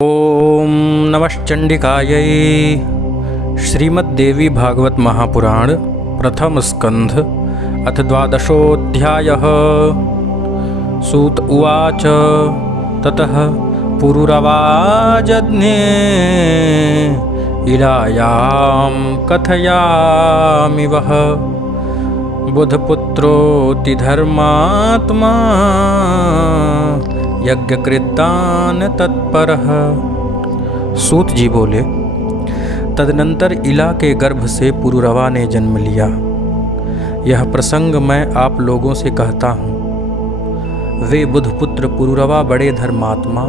ओम नमश्चंडिकायै। श्रीमद्देवी भागवत महापुराण प्रथम स्कंध अथ द्वादशोऽध्यायः। सूत उवाच ततः पुरुरवाजज्ञे इलायां कथयामि वः बुधपुत्रोऽति धर्मात्मा यज्ञकृतान तत्परः। सूत जी बोले, तदनंतर इला के गर्भ से पुरुरवा ने जन्म लिया। यह प्रसंग मैं आप लोगों से कहता हूँ। वे बुधपुत्र पुरुरवा बड़े धर्मात्मा,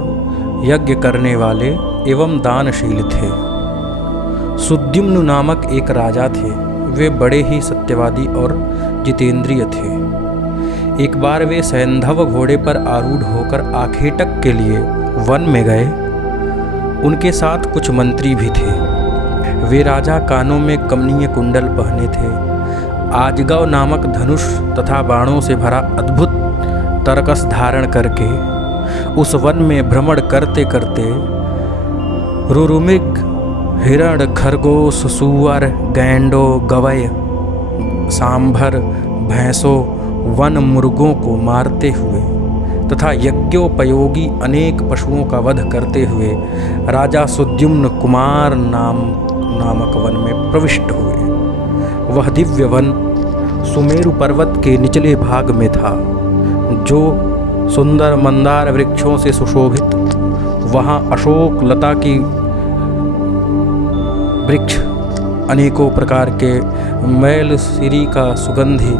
यज्ञ करने वाले एवं दानशील थे। सुद्युम्न नामक एक राजा थे। वे बड़े ही सत्यवादी और जितेंद्रिय थे। एक बार वे सैंधव घोड़े पर आरूढ़ होकर आखेटक के लिए वन में गए। उनके साथ कुछ मंत्री भी थे। वे राजा कानों में कमनीय कुंडल पहने थे। आजगव नामक धनुष तथा बाणों से भरा अद्भुत तरकस धारण करके उस वन में भ्रमण करते करते रुरुमृग, हिरण, खरगोश, सूअर, गैंडो, गवय, सांभर, भैंसों, वन मुर्गों को मारते हुए तथा यज्ञोपयोगी अनेक पशुओं का वध करते हुए राजा सुद्युम्न कुमार नामक वन में प्रविष्ट हुए। वह दिव्य वन सुमेरु पर्वत के निचले भाग में था, जो सुंदर मंदार वृक्षों से सुशोभित। वहाँ अशोक लता की वृक्ष, अनेकों प्रकार के मैल सिरी का सुगंधि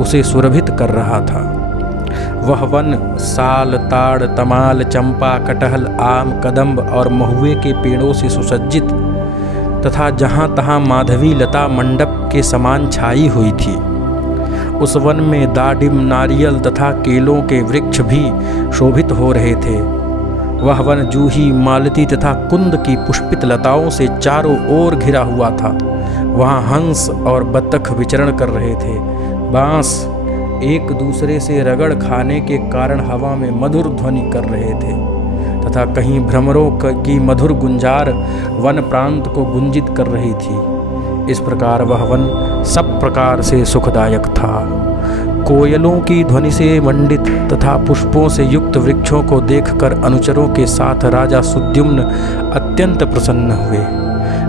उसे सुरभित कर रहा था। वह वन साल, ताड़, तमाल, चंपा, कटहल, आम, कदम्ब और महुए के पेड़ों से सुसज्जित तथा जहाँ तहाँ माधवी लता मंडप के समान छाई हुई थी। उस वन में दाडिम, नारियल तथा केलों के वृक्ष भी शोभित हो रहे थे। वह वन जूही, मालती तथा कुंद की पुष्पित लताओं से चारों ओर घिरा हुआ था। वहाँ हंस और बत्तख विचरण कर रहे थे। बांस एक दूसरे से रगड़ खाने के कारण हवा में मधुर ध्वनि कर रहे थे तथा कहीं भ्रमरों की मधुर गुंजार वन प्रांत को गुंजित कर रही थी। इस प्रकार वह वन सब प्रकार से सुखदायक था। कोयलों की ध्वनि से मंडित तथा पुष्पों से युक्त वृक्षों को देखकर अनुचरों के साथ राजा सुद्युम्न अत्यंत प्रसन्न हुए।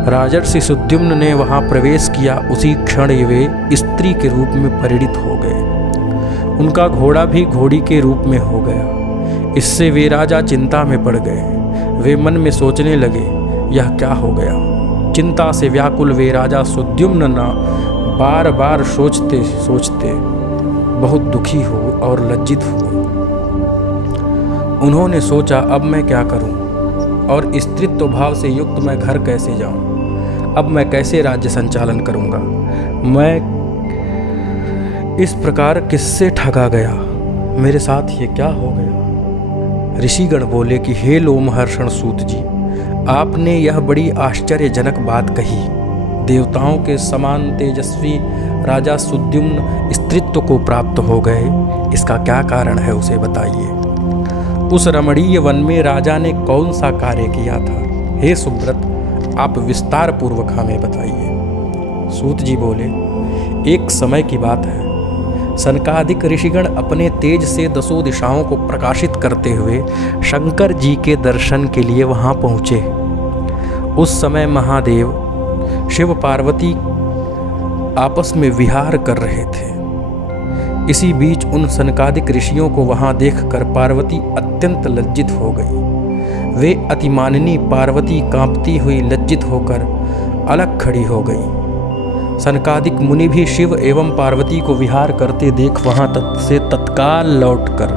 राजर्षि सुद्युम्न ने वहाँ प्रवेश किया। उसी क्षण वे स्त्री के रूप में परिणित हो गए। उनका घोड़ा भी घोड़ी के रूप में हो गया। इससे वे राजा चिंता में पड़ गए। वे मन में सोचने लगे, यह क्या हो गया। चिंता से व्याकुल वे राजा सुद्युम्न बार बार सोचते सोचते बहुत दुखी हुए और लज्जित हुए। उन्होंने सोचा, अब मैं क्या करूं और स्त्रीत्व भाव से युक्त मैं घर कैसे जाऊं। अब मैं कैसे राज्य संचालन करूंगा। मैं इस प्रकार किससे ठगा गया। मेरे साथ ये क्या हो गया। ऋषिगण बोले कि हे लोमहर्षण सूत जी, आपने यह बड़ी आश्चर्यजनक बात कही। देवताओं के समान तेजस्वी राजा सुद्युम्न स्त्रीत्व को प्राप्त हो गए। इसका क्या कारण है, उसे बताइए। उस रमणीय वन में राजा ने कौन सा कार्य किया था। हे सुब्रत, आप विस्तार पूर्वक हमें बताइए। सूत जी बोले, एक समय की बात है। सनकादिक ऋषिगण अपने तेज से दसों दिशाओं को प्रकाशित करते हुए शंकर जी के दर्शन के लिए वहां पहुँचे। उस समय महादेव शिव पार्वती आपस में विहार कर रहे थे। इसी बीच उन सनकादिक ऋषियों को वहां देखकर पार्वती अत्यंत लज्जित हो गई। वे अतिमानिनी पार्वती कांपती हुई लज्जित होकर अलग खड़ी हो गई। सनकादिक मुनि भी शिव एवं पार्वती को विहार करते देख वहां से तत्काल लौटकर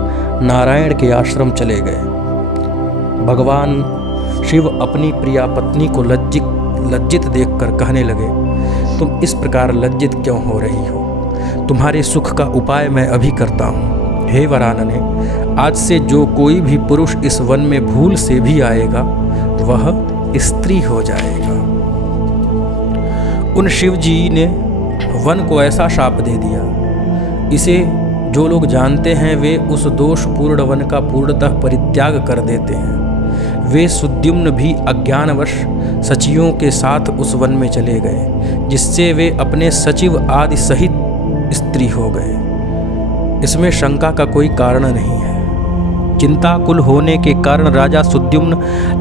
नारायण के आश्रम चले गए। भगवान शिव अपनी प्रिया पत्नी को लज्जित देखकर कहने लगे, तुम इस प्रकार लज्जित क्यों हो रही हो। तुम्हारे सुख का उपाय मैं अभी करता हूँ। हे वरानने, आज से जो कोई भी पुरुष इस वन में भूल से भी आएगा वह स्त्री हो जाएगा। उन शिव जी ने वन को ऐसा शाप दे दिया। इसे जो लोग जानते हैं वे उस दोषपूर्ण वन का पूर्णतः परित्याग कर देते हैं। वे सुद्युम्न भी अज्ञानवश सचिवों के साथ उस वन में चले गए, जिससे वे अपने सचिव आदि सहित स्त्री हो गए। इसमें शंका का कोई कारण नहीं है। चिंताकुल होने के कारण राजा सुद्युम्न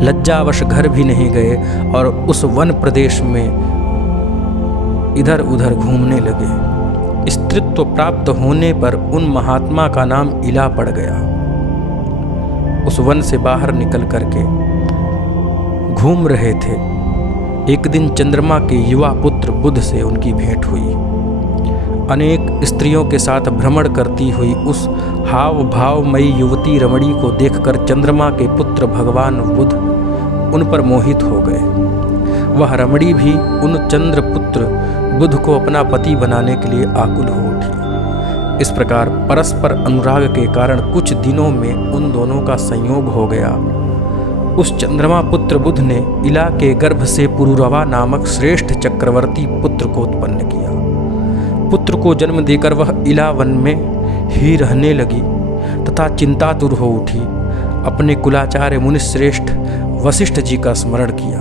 लज्जावश घर भी नहीं गए और उस वन प्रदेश में इधर उधर घूमने लगे। स्त्रीत्व प्राप्त होने पर उन महात्मा का नाम इला पड़ गया। उस वन से बाहर निकल करके घूम रहे थे। एक दिन चंद्रमा के युवा पुत्र बुध से उनकी भेंट हुई। अनेक स्त्रियों के साथ भ्रमण करती हुई उस हाव भावमयी युवती रमणी को देखकर चंद्रमा के पुत्र भगवान बुध उन पर मोहित हो गए। वह रमणी भी उन चंद्रपुत्र बुध को अपना पति बनाने के लिए आकुल हो उठी। इस प्रकार परस्पर अनुराग के कारण कुछ दिनों में उन दोनों का संयोग हो गया। उस चंद्रमा पुत्र बुध ने इला के गर्भ से पुरुरवा नामक श्रेष्ठ चक्रवर्ती पुत्र को उत्पन्न किया। पुत्र को जन्म देकर वह इला वन में ही रहने लगी तथा चिंतातुर हो उठी। अपने कुलाचार्य मुनिश्रेष्ठ वशिष्ठ जी का स्मरण किया।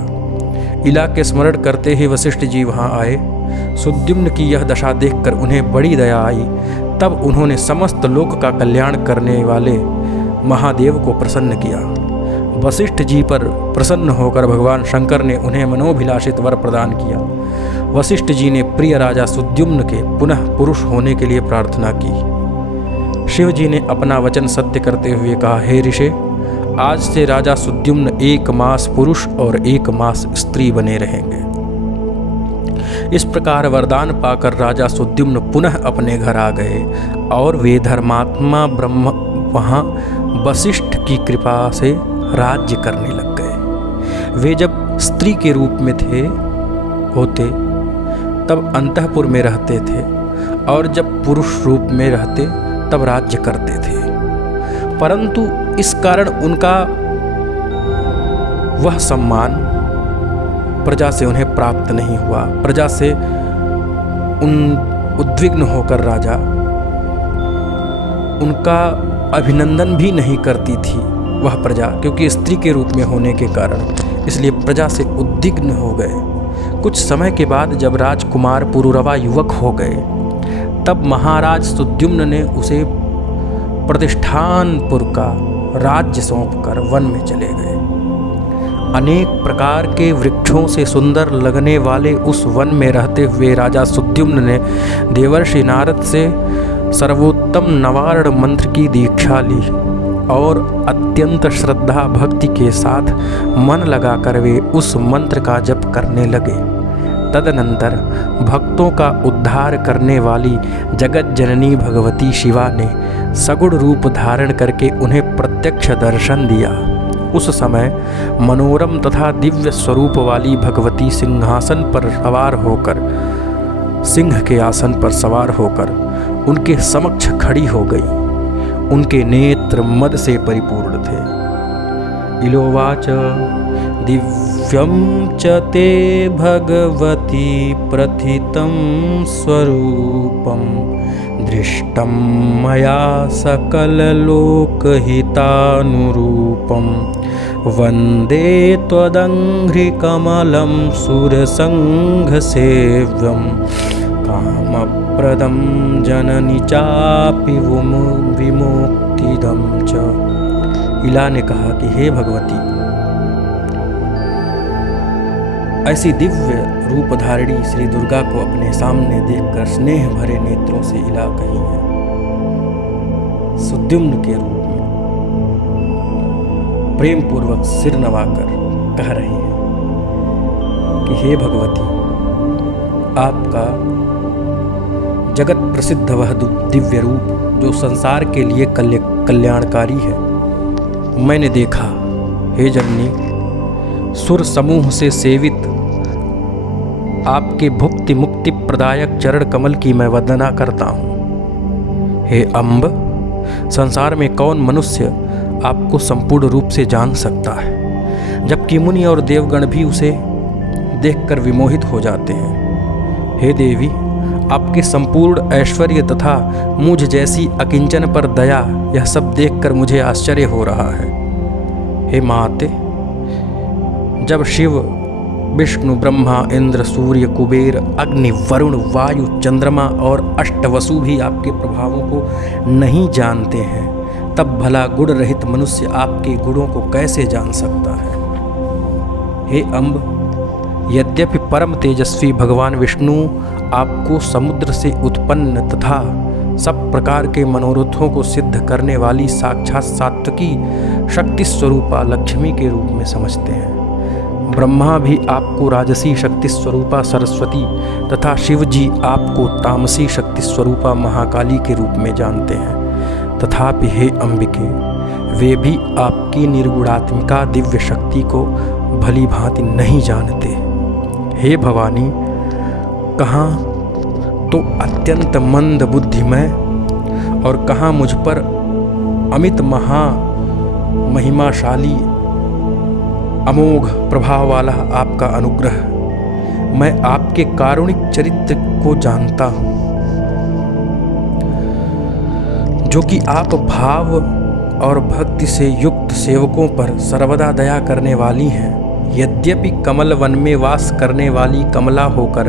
इला के स्मरण करते ही वशिष्ठ जी वहाँ आए। सुद्युम्न की यह दशा देखकर उन्हें बड़ी दया आई। तब उन्होंने समस्त लोक का कल्याण करने वाले महादेव को प्रसन्न किया। वशिष्ठ जी पर प्रसन्न होकर भगवान शंकर ने उन्हें मनोभिलाषित वर प्रदान किया। वशिष्ठ जी ने प्रिय राजा सुद्युम्न के पुनः पुरुष होने के लिए प्रार्थना की। शिव जी ने अपना वचन सत्य करते हुए कहा, हे ऋषि, आज से राजा सुद्युम्न 1 मास पुरुष और 1 मास स्त्री बने रहेंगे। इस प्रकार वरदान पाकर राजा सुद्युम्न पुनः अपने घर आ गए और वे धर्मात्मा ब्रह्म वहाँ वशिष्ठ की कृपा से राज्य करने लग गए। वे जब स्त्री के रूप में होते तब अंतःपुर में रहते थे और जब पुरुष रूप में रहते तब राज्य करते थे। परंतु इस कारण उनका वह सम्मान प्रजा से उन्हें प्राप्त नहीं हुआ। प्रजा से उद्विग्न होकर राजा उनका अभिनंदन भी नहीं करती थी वह प्रजा, क्योंकि स्त्री के रूप में होने के कारण, इसलिए प्रजा से उद्विग्न हो गए। कुछ समय के बाद जब राजकुमार पुरुरवा युवक हो गए तब महाराज सुद्युम्न ने उसे प्रतिष्ठानपुर का राज्य सौंपकर वन में चले गए। अनेक प्रकार के वृक्षों से सुंदर लगने वाले उस वन में रहते हुए राजा सुद्युम्न ने देवर्षि नारद से सर्वोत्तम नवार्ण मंत्र की दीक्षा ली और अत्यंत श्रद्धा भक्ति के साथ मन लगाकर वे उस मंत्र का जप करने लगे। तदनंतर भक्तों का उद्धार करने वाली जगत जननी भगवती शिवा ने सगुण रूप धारण करके उन्हें प्रत्यक्ष दर्शन दिया। उस समय मनोरम तथा दिव्य स्वरूप वाली भगवती सिंहासन पर सवार होकर, सिंह के आसन पर सवार होकर उनके समक्ष खड़ी हो गई। उनके नेत्र मद से परिपूर्ण थे। इलोवाच दिव्यं च ते भगवती प्रथितं स्वरूपं दृष्टं मया सकललोकहितानुरूपं वन्दे त्वदङ्घ्रिकमलं सुरसङ्घसेव्यं कामप्रदं जननी चापि विमुक्तिदं च। इला ने कहा कि हे भगवती, ऐसी दिव्य रूपधारिणी श्री दुर्गा को अपने सामने देखकर स्नेह भरे नेत्रों से इला कही है, सुद्युम्न के रूप में प्रेम पूर्वक सिर नवाकर कह रही है कि हे भगवती, आपका जगत प्रसिद्ध वह दिव्य रूप जो संसार के लिए कल्याणकारी है मैंने देखा। हे जननी, सुर समूह से सेवित आपके भुक्ति मुक्ति प्रदायक चरण कमल की मैं वंदना करता हूँ। हे अम्ब, संसार में कौन मनुष्य आपको संपूर्ण रूप से जान सकता है, जबकि मुनि और देवगण भी उसे देखकर विमोहित हो जाते हैं। हे देवी, आपके संपूर्ण ऐश्वर्य तथा मुझ जैसी अकिंचन पर दया, यह सब देखकर मुझे आश्चर्य हो रहा है। हे माते, जब शिव, विष्णु, ब्रह्मा, इंद्र, सूर्य, कुबेर, अग्नि, वरुण, वायु, चंद्रमा और अष्टवसु भी आपके प्रभावों को नहीं जानते हैं, तब भला गुण रहित मनुष्य आपके गुणों को कैसे जान सकता है। हे अम्ब, यद्यपि परम तेजस्वी भगवान विष्णु आपको समुद्र से उत्पन्न तथा सब प्रकार के मनोरथों को सिद्ध करने वाली साक्षात सात्विकी शक्ति स्वरूपा लक्ष्मी के रूप में समझते हैं, ब्रह्मा भी आपको राजसी शक्ति स्वरूपा सरस्वती तथा शिव जी आपको तामसी शक्ति स्वरूपा महाकाली के रूप में जानते हैं। तथापि हे अंबिके, वे भी आपकी निर्गुणात्मिका दिव्य शक्ति को भली भांति नहीं जानते। हे भवानी, कहाँ तो अत्यंत मंद बुद्धि मैं और कहाँ मुझ पर अमित महिमाशाली अमोघ प्रभाव वाला आपका अनुग्रह। मैं आपके कारुणिक चरित्र को जानता हूँ, जो कि आप भाव और भक्ति से युक्त सेवकों पर सर्वदा दया करने वाली हैं। यद्यपि कमल वन में वास करने वाली कमला होकर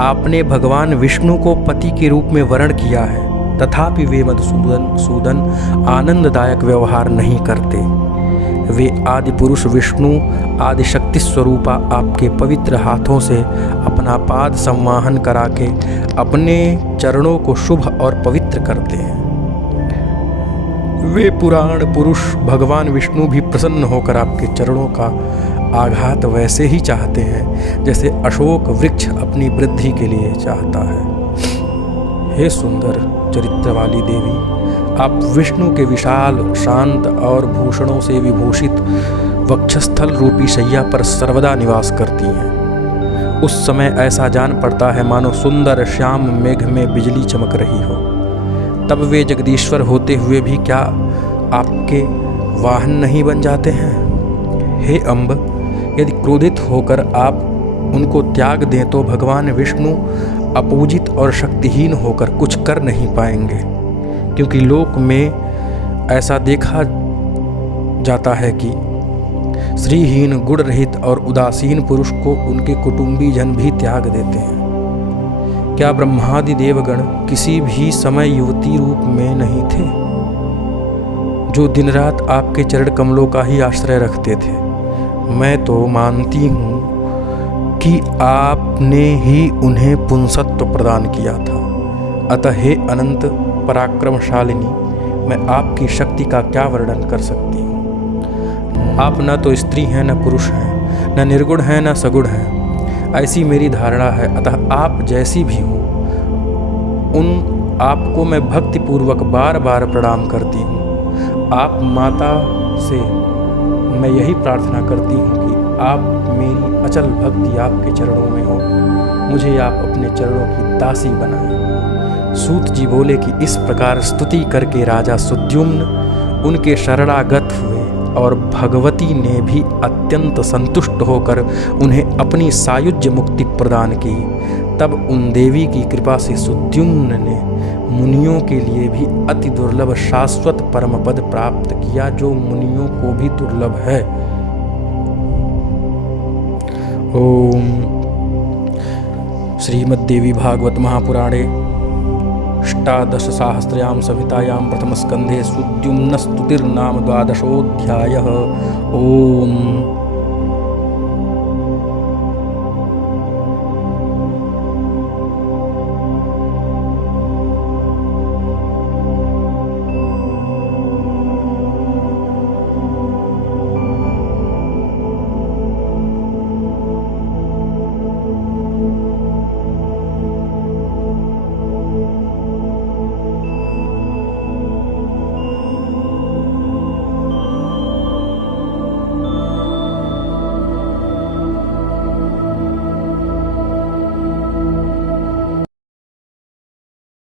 आपने भगवान विष्णु को पति के रूप में वर्ण किया है, तथापि वे मधुसूदन आनंददायक व्यवहार नहीं करते। वे आदि पुरुष विष्णु आदि शक्ति स्वरूपा आपके पवित्र हाथों से अपना पाद संवाहन करा के अपने चरणों को शुभ और पवित्र करते हैं। वे पुराण पुरुष भगवान विष्णु भी प्रसन्न होकर आपके चरणों का आघात वैसे ही चाहते हैं जैसे अशोक वृक्ष अपनी वृद्धि के लिए चाहता है। हे सुंदर चरित्र वाली देवी, आप विष्णु के विशाल शांत और भूषणों से विभूषित वक्षस्थल रूपी शैया पर सर्वदा निवास करती हैं। उस समय ऐसा जान पड़ता है मानो सुंदर श्याम मेघ में बिजली चमक रही हो। तब वे जगदीश्वर होते हुए भी क्या आपके वाहन नहीं बन जाते हैं। हे अम्ब, यदि क्रोधित होकर आप उनको त्याग दें तो भगवान विष्णु अपूजित और शक्तिहीन होकर कुछ कर नहीं पाएंगे, क्योंकि लोक में ऐसा देखा जाता है कि श्रीहीन, गुण रहित और उदासीन पुरुष को उनके कुटुंबी जन भी त्याग देते हैं। क्या ब्रह्मादि देवगण किसी भी समय युवती रूप में नहीं थे, जो दिन रात आपके चरण कमलों का ही आश्रय रखते थे। मैं तो मानती हूँ कि आपने ही उन्हें पुंसत्व प्रदान किया था। अतः हे अनंत पराक्रमशालिनी, मैं आपकी शक्ति का क्या वर्णन कर सकती हूँ। आप न तो स्त्री हैं न पुरुष हैं, न निर्गुण हैं न सगुण हैं, ऐसी मेरी धारणा है। अतः आप जैसी भी हो, उन आपको मैं भक्तिपूर्वक बार बार प्रणाम करती हूँ। आप माता से मैं यही प्रार्थना करती हूँ कि आप मेरी अचल भक्ति आपके चरणों में हो, मुझे आप अपने चरणों की दासी बनाएं। सूत जी बोले कि इस प्रकार स्तुति करके राजा सुद्युम्न उनके शरणागत हुए और भगवती ने भी अत्यंत संतुष्ट होकर उन्हें अपनी सायुज्य मुक्ति प्रदान की। तब उन देवी की कृपा से सुद्युम्न ने मुनियों के लिए भी अति दुर्लभ शाश्वत परम पद प्राप्त किया, जो मुनियों को भी दुर्लभ है। ओम श्रीमद्देवी भागवत महापुराणे अष्टादश सहस्रयां संहितायां प्रथमस्कन्धे सुद्युम्नस्तुतिर्नाम 12 ओऽध्यायः। ओम।